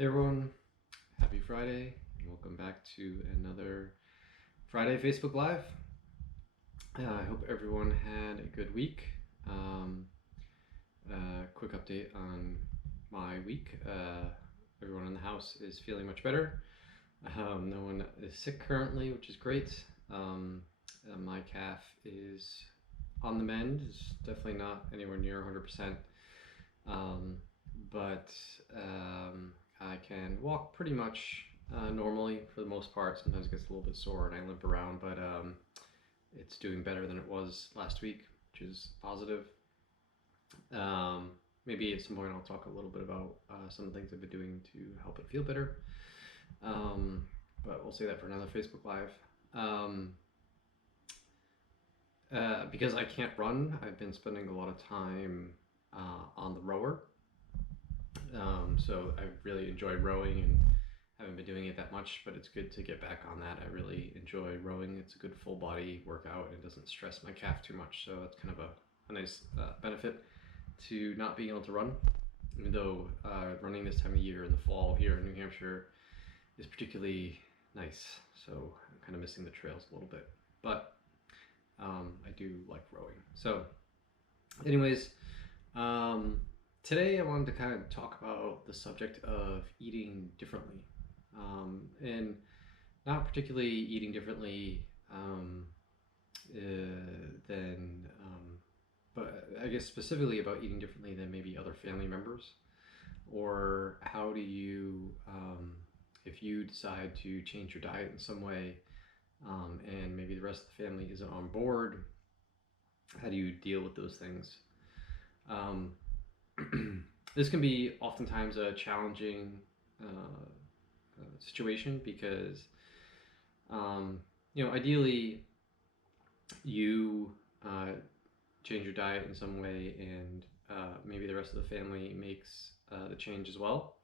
Hey everyone, happy Friday, and welcome back to another Friday Facebook Live. I hope everyone had a good week. Quick update on my week. Everyone in the house is feeling much better. No one is sick currently, which is great. My calf is on the mend. It's definitely not anywhere near 100%. But I can walk pretty much normally for the most part. Sometimes it gets a little bit sore and I limp around, but it's doing better than it was last week, which is positive. Maybe at some point I'll talk a little bit about some of the things I've been doing to help it feel better. But we'll say that for another Facebook Live. Because I can't run, I've been spending a lot of time on the rower. So I really enjoyed rowing and haven't been doing it that much, but it's good to get back on that. I really enjoy rowing. It's a good full body workout and it doesn't stress my calf too much. So it's kind of a nice benefit to not being able to run. Even though running this time of year in the fall here in New Hampshire is particularly nice. So I'm kind of missing the trails a little bit, but I do like rowing. So anyways, today I wanted to kind of talk about the subject of eating differently, and not particularly eating differently than, but I guess specifically about eating differently than maybe other family members, or how do you, if you decide to change your diet in some way, and maybe the rest of the family isn't on board, how do you deal with those things? This can be oftentimes a challenging situation because, ideally you change your diet in some way and maybe the rest of the family makes the change as well.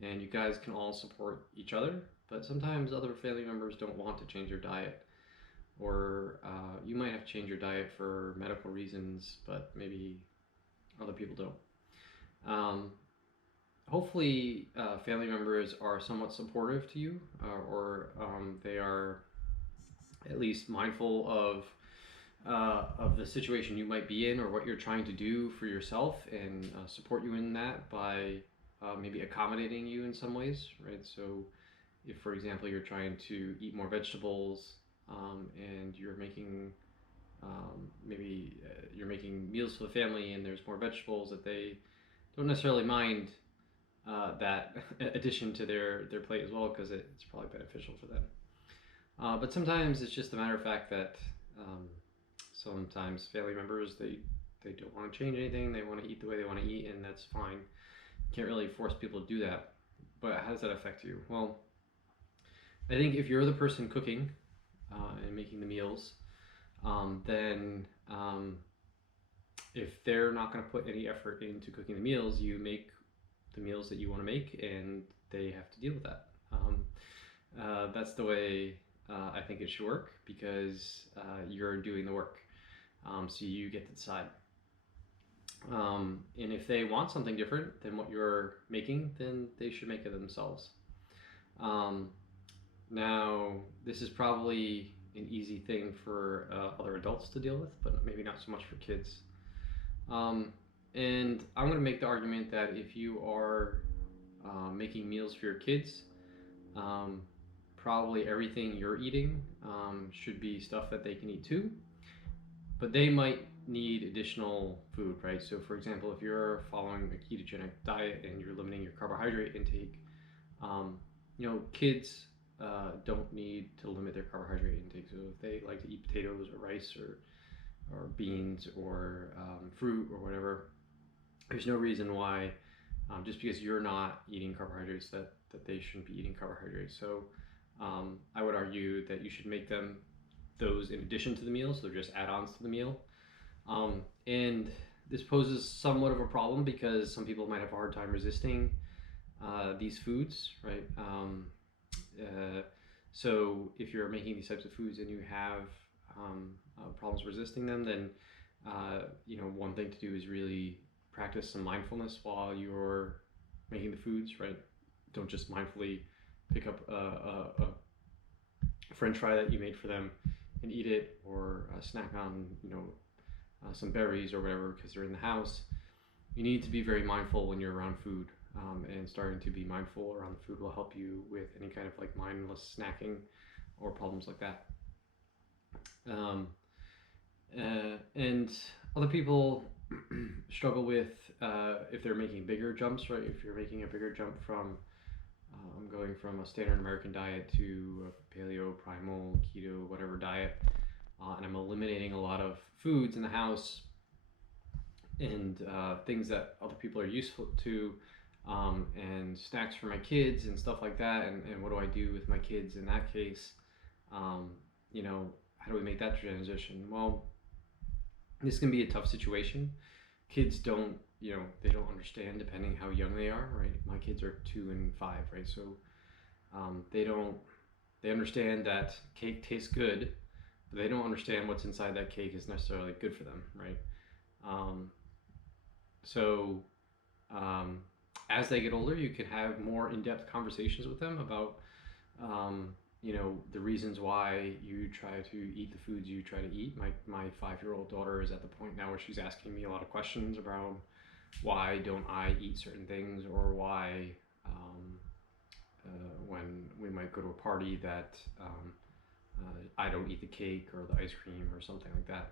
And you guys can all support each other, but sometimes other family members don't want to change their diet. Or you might have to change your diet for medical reasons, but maybe other people don't. Hopefully, family members are somewhat supportive to you, or they are at least mindful of the situation you might be in or what you're trying to do for yourself, and support you in that by maybe accommodating you in some ways, right? So, if for example you're trying to eat more vegetables, and you're making maybe you're making meals for the family and there's more vegetables that they don't necessarily mind that addition to their plate as well, because it's probably beneficial for them. But sometimes it's just a matter of fact that sometimes family members they don't want to change anything. They want to eat the way they want to eat, and that's fine. You can't really force people to do that. But how does that affect you? Well, I think if you're the person cooking and making the meals, then if they're not going to put any effort into cooking the meals, you make the meals that you want to make, and they have to deal with that. That's the way I think it should work, because you're doing the work, so you get to decide. And if they want something different than what you're making, then they should make it themselves. Now, this is probably an easy thing for other adults to deal with, but maybe not so much for kids. And I'm going to make the argument that if you are making meals for your kids, probably everything you're eating should be stuff that they can eat too. But they might need additional food, right? So, for example, if you're following a ketogenic diet and you're limiting your carbohydrate intake, kids don't need to limit their carbohydrate intake. So, if they like to eat potatoes or rice or beans or fruit or whatever, there's no reason why, just because you're not eating carbohydrates, that they shouldn't be eating carbohydrates. So I would argue that you should make them those in addition to the meal, so they're just add-ons to the meal. And this poses somewhat of a problem because some people might have a hard time resisting these foods, right? So if you're making these types of foods and you have problems resisting them, then one thing to do is really practice some mindfulness while you're making the foods, right? Don't just mindfully pick up a French fry that you made for them and eat it, or snack on some berries or whatever because they're in the house. You need to be very mindful when you're around food, and starting to be mindful around the food will help you with any kind of like mindless snacking or problems like that. Um, and other people struggle with if they're making bigger jumps, right? If you're making a bigger jump from I'm going from a standard American diet to a paleo, primal, keto, whatever diet, and I'm eliminating a lot of foods in the house and things that other people are useful to, and snacks for my kids and stuff like that. And what do I do with my kids in that case? Um, how do we make that transition? Well, this can be a tough situation. Kids don't, they don't understand depending how young they are, right? My kids are 2 and 5, right? So they don't, they understand that cake tastes good, but they don't understand what's inside that cake is necessarily good for them, right? Um, so um, as they get older, you can have more in-depth conversations with them about the reasons why you try to eat the foods you try to eat. My 5-year-old daughter is at the point now where she's asking me a lot of questions about why don't I eat certain things, or why when we might go to a party that I don't eat the cake or the ice cream or something like that.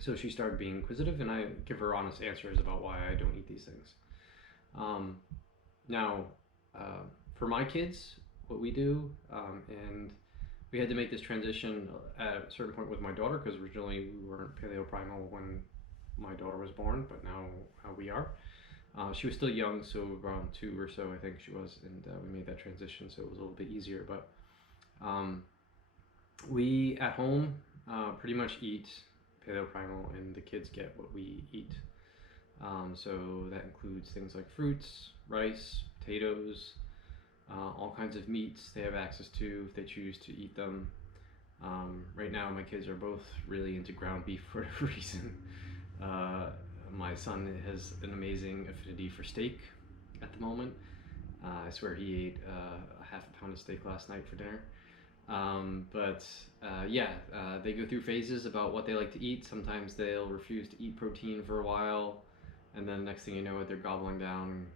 So she started being inquisitive, and I give her honest answers about why I don't eat these things. Um, Now, for my kids, what we do, and we had to make this transition at a certain point with my daughter because originally we weren't paleo primal when my daughter was born, but now we are. She was still young, so around 2 or so, I think she was, and we made that transition, so it was a little bit easier. But um, we at home pretty much eat paleo primal, and the kids get what we eat. So that includes things like fruits, rice, potatoes, all kinds of meats they have access to if they choose to eat them. Right now, my kids are both really into ground beef for whatever reason. My son has an amazing affinity for steak at the moment. I swear he ate a half a pound of steak last night for dinner. But they go through phases about what they like to eat. Sometimes they'll refuse to eat protein for a while, and then next thing you know, they're gobbling down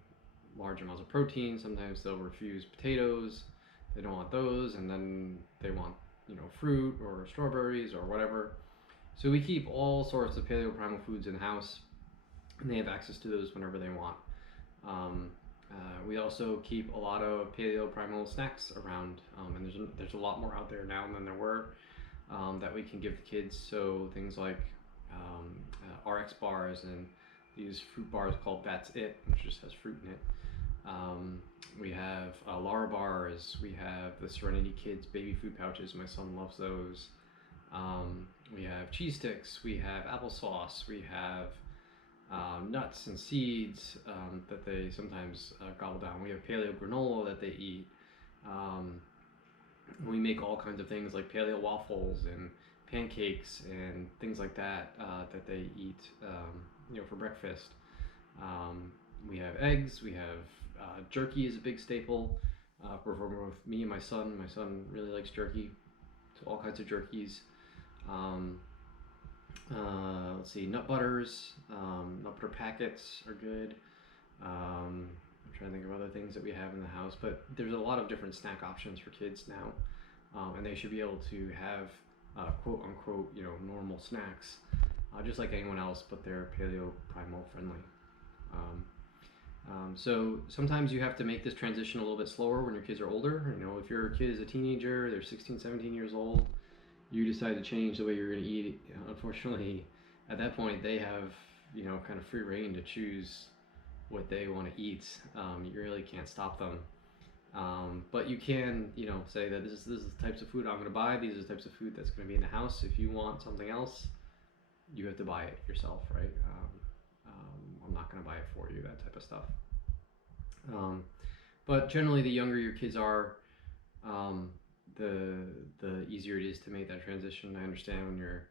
large amounts of protein. Sometimes they'll refuse potatoes; they don't want those, and then they want fruit or strawberries or whatever. So we keep all sorts of paleo primal foods in the house, and they have access to those whenever they want. Um, we also keep a lot of paleo primal snacks around, and there's a lot more out there now than there were, that we can give the kids. So things like RX bars and these fruit bars called That's It, which just has fruit in it. We have Lara bars. We have the Serenity Kids baby food pouches. My son loves those. We have cheese sticks. We have applesauce. We have nuts and seeds that they sometimes gobble down. We have paleo granola that they eat. Um, we make all kinds of things like paleo waffles and pancakes and things like that that they eat, for breakfast. We have eggs. We have jerky is a big staple for both me and my son. My son really likes jerky, so all kinds of jerkies. Um, let's see, nut butters, nut butter packets are good. I'm trying to think of other things that we have in the house, but there's a lot of different snack options for kids now, and they should be able to have quote unquote, normal snacks, just like anyone else, but they're paleo primal friendly. Um, so sometimes you have to make this transition a little bit slower when your kids are older. If your kid is a teenager, they're 16, 17 years old, you decide to change the way you're going to eat, unfortunately, at that point they have kind of free reign to choose what they want to eat. You really can't stop them, but you can say that this is the types of food I'm going to buy. These are the types of food that's going to be in the house. If you want something else, you have to buy it yourself, right? I'm not going to buy it for you, that type of stuff. But generally, the younger your kids are, the easier it is to make that transition. I understand when you're,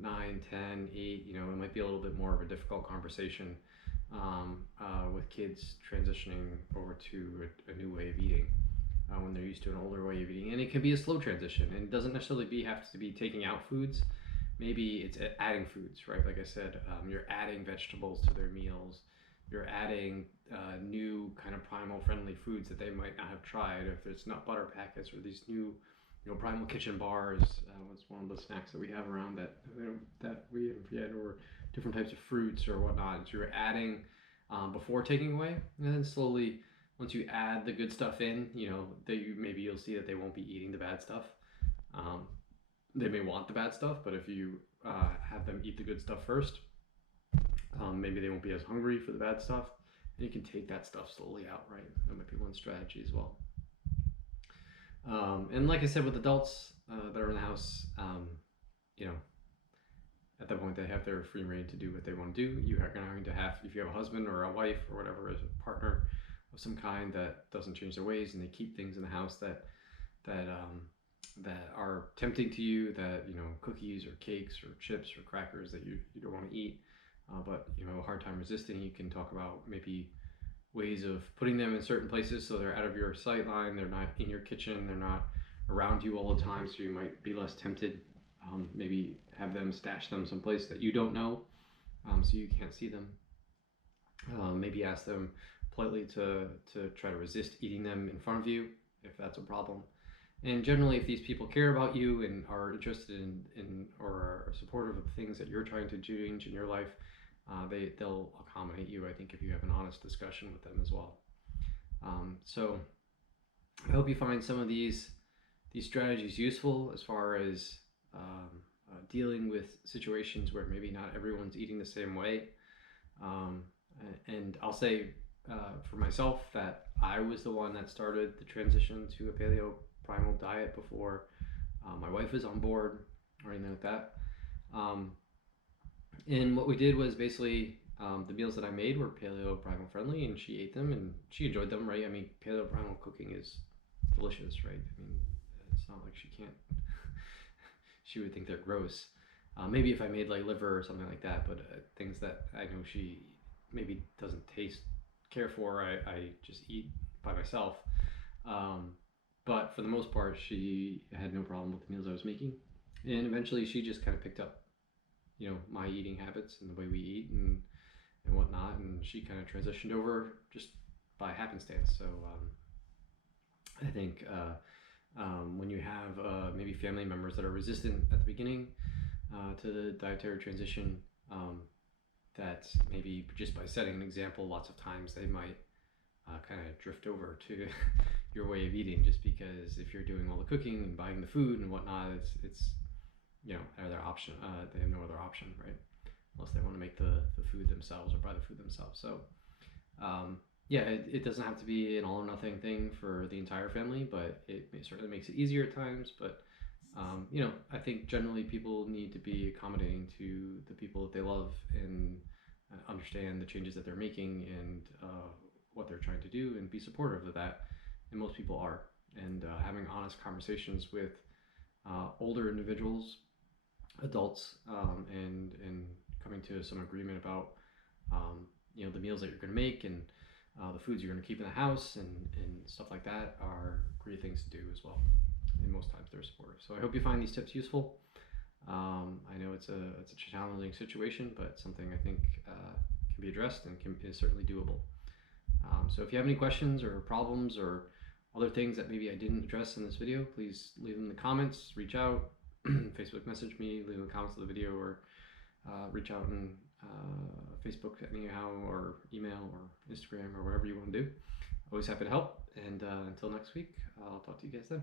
9, 10, 8, it might be a little bit more of a difficult conversation. with kids transitioning over to a new way of eating when they're used to an older way of eating. And it can be a slow transition, and it doesn't necessarily have to be taking out foods. Maybe it's adding foods, right? Like I said, you're adding vegetables to their meals. You're adding new kind of primal friendly foods that they might not have tried. If it's nut butter packets or these new, primal kitchen bars was one of the snacks that we have around that we have, or different types of fruits or whatnot. So you're adding before taking away, and then slowly, once you add the good stuff in, maybe you'll see that they won't be eating the bad stuff. They may want the bad stuff, but if you have them eat the good stuff first, maybe they won't be as hungry for the bad stuff, and you can take that stuff slowly out, right? That might be one strategy as well. And like I said, with adults that are in the house, at that point they have their free reign to do what they want to do. You are going to have, if you have a husband or a wife or whatever, as a partner of some kind that doesn't change their ways, and they keep things in the house that are tempting to you, that cookies or cakes or chips or crackers that you don't want to eat, but you have a hard time resisting. You can talk about maybe ways of putting them in certain places so they're out of your sight line, they're not in your kitchen, they're not around you all the time, so you might be less tempted. Maybe have them stash them someplace that you don't know, so you can't see them. Maybe ask them politely to try to resist eating them in front of you if that's a problem. And generally, if these people care about you and are interested in or are supportive of things that you're trying to change in your life, they'll accommodate you, I think, if you have an honest discussion with them as well. So I hope you find some of these strategies useful as far as dealing with situations where maybe not everyone's eating the same way. And I'll say for myself that I was the one that started the transition to a paleo primal diet before my wife was on board or anything like that. And what we did was basically the meals that I made were paleo primal friendly, and she ate them and she enjoyed them, right? I mean, paleo primal cooking is delicious, right? I mean, it's not like she can't she would think they're gross. Maybe if I made like liver or something like that, but things that I know she maybe doesn't care for, I just eat by myself. But for the most part, she had no problem with the meals I was making, and eventually she just kind of picked up, my eating habits and the way we eat and whatnot, and she kind of transitioned over just by happenstance. So I think when you have maybe family members that are resistant at the beginning to the dietary transition, that maybe just by setting an example, lots of times they might kind of drift over to your way of eating, just because if you're doing all the cooking and buying the food and whatnot, it's their option. They have no other option, right? Unless they want to make the food themselves or buy the food themselves. So it doesn't have to be an all or nothing thing for the entire family, but it certainly makes it easier at times. But I think generally people need to be accommodating to the people that they love and understand the changes that they're making and what they're trying to do, and be supportive of that. And most people are. And having honest conversations with older individuals, adults, and coming to some agreement about the meals that you're going to make and the foods you're going to keep in the house and stuff like that are great things to do as well. And most times they're supportive. So I hope you find these tips useful. I know it's a challenging situation, but something I think can be addressed and is certainly doable. So if you have any questions or problems or other things that maybe I didn't address in this video, please leave them in the comments, reach out, Facebook message me, leave in the comments of the video, or reach out in Facebook anyhow, or email or Instagram or whatever you want to do. Always happy to help. And until next week, I'll talk to you guys then.